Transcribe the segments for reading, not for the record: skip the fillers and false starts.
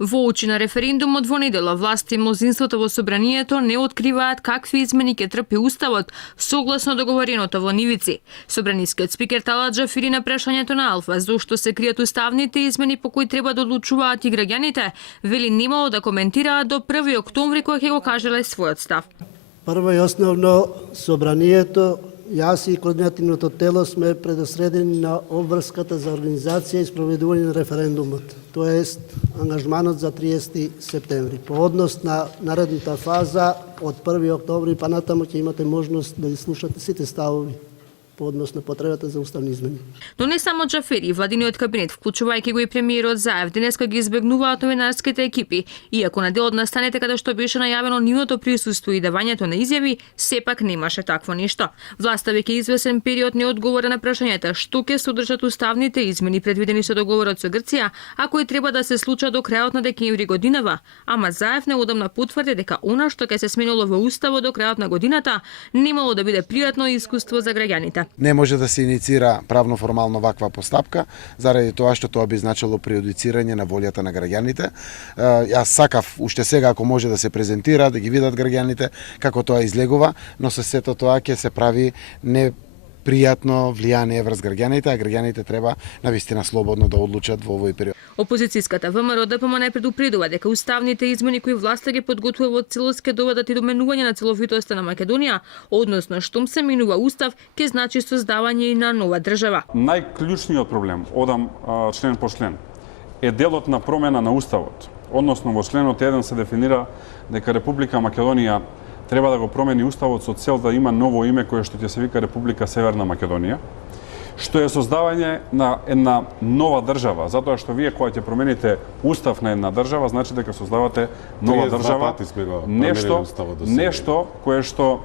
Во очи на референдумот во недела, власти и мнозинството во собранието не откриваат какви измени ќе трпи уставот согласно договореното во нивици. Собранискиот спикер Талат Џафири на прашањето на Алфа зошто се кријат уставните измени по кои треба да одлучуваат и граѓаните, вели немало да коментираат до 1 октомври кога ќе го кажеле својот став. Прво и основно, собранието, јас и координативното тело сме предосредени на обврската за организација и спроведување на референдумот, тоест ангажманот за 30 септември. По однос на наредната фаза, од 1 октомври па натаму ќе имате можност да слушате сите ставови по однос на потребата за уставни измени. Но не само Џафири, владиниот кабинет, вклучувајќи го и премиерот Заев, денеска ги избегнуваат новинарските екипи, иако на дел од настаните каде што беше најавено нивното присуство и давањето на изјави, сепак немаше такво ништо. Власта веќе извесен период не одговора на прашањата што ќе содржат уставните измени предвидени со договорот со Грција, а кои треба да се случат до крајот на декември годинава, ама Заев неодамна потврди дека она што ќе се сменило во уставот до крајот на годината немало да биде пријатно искуство за граѓаните. Не може да се иницира правно формално ваква постапка, заради тоа што тоа би значило прејудицирање на волјата на граѓаните. Јас сакав уште сега ако може да се презентира, да ги видат граѓаните како тоа излегува, но со сето тоа ќе се прави непријатно влијание врз граѓаните, а граѓаните треба навистина слободно да одлучат во овој период. Опозицијската ВМРО ДПМН предупредува дека уставните измени кои власта ги подготвува во целост ќе доведат и до менување на целовитоста на Македонија, односно штом се менува устав, ќе значи создавање и на нова држава. Најклучниот проблем, одам член по член, е делот на промена на уставот. Односно во членот 1 се дефинира дека Република Македонија треба да го промени уставот со цел да има ново име кое што ќе се вика Република Северна Македонија, што е создавање на една нова држава, затоа што вие кога ќе промените устав на една држава, значи дека создавате нова држава, нешто кое што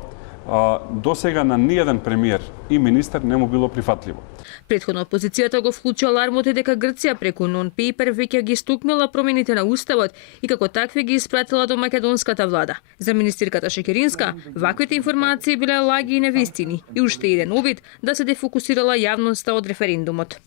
досега на ниеден премиер и министер не му било прифатливо. Претходно опозицијата го вклучи алармот и дека Грција преку нон-пейпер веќе ги стукнала промените на уставот и како такви ги испратила до македонската влада. За министерката Шекеринска, ваквите информации биле лаги и невистини и уште еден обид да се дефокусирала јавноста од референдумот.